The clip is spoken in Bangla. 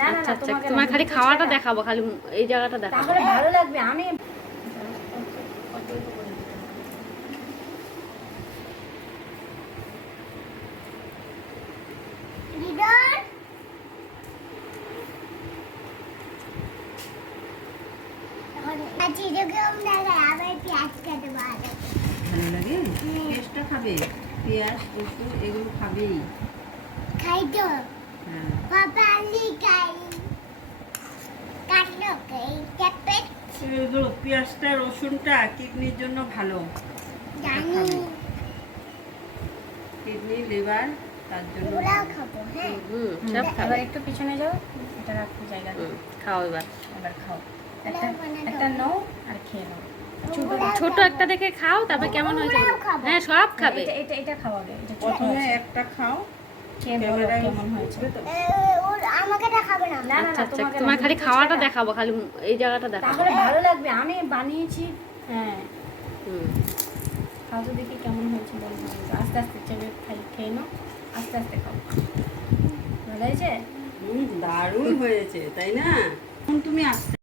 না না আচ্ছা না, আচ্ছা, তোমার খালি খাওয়াটা দেখাবো, খালি এই জায়গাটা দেখাবো। তাহলে ভালো লাগবে। আমি ভালো লাগে পেঁয়াজটা খাবে, পেঁয়াজ রসুন এগুলো খাবেই। খাই তো হ্যাঁ পাপা আলি খাই কাটলো খাই ক্যাপেট এগুলো পেঁয়াজটা রসুনটা কিডনির জন্য ভালো, জানি কিডনি লিভার তার জন্য ওরা ভালো। খাবো হ্যাঁ সব খাবে। আবার একটু পিছনে যাও, এটা রাখো জায়গা। খাও এবার। এবার খাও, একটা একটা নাও আর খেয়ে নাও। ছোট একটা দেখে খাও, তারপর কেমন হয়েছে বলো। হ্যাঁ সব খাবে। এটা এটা এটা খাও আগে, এটা ছোট প্রথমে আছে। একটা খাও, খেয়ে বলো ক্যামেরায় কেমন হয়েছে। উঠবে তো। ওর আমাকে দেখাবে না না না আচ্ছা না, আচ্ছা, তোমাকে তোমার না, খালি তুমি খাওয়াটা চেষ্টা দেখাবো, খালি এই জায়গাটা দেখাবো। তাহলে ভালো লাগবে। আমি বানিয়েছি। হ্যাঁ হুম। খাও তো দেখি কেমন হয়েছে বলো। আস্তে আস্তে চেপে খেয়ে নাও, আস্তে আস্তে খাও। ভালো হয়েছে? দারুণ হয়েছে তাই না? এখন তুমি আস্তে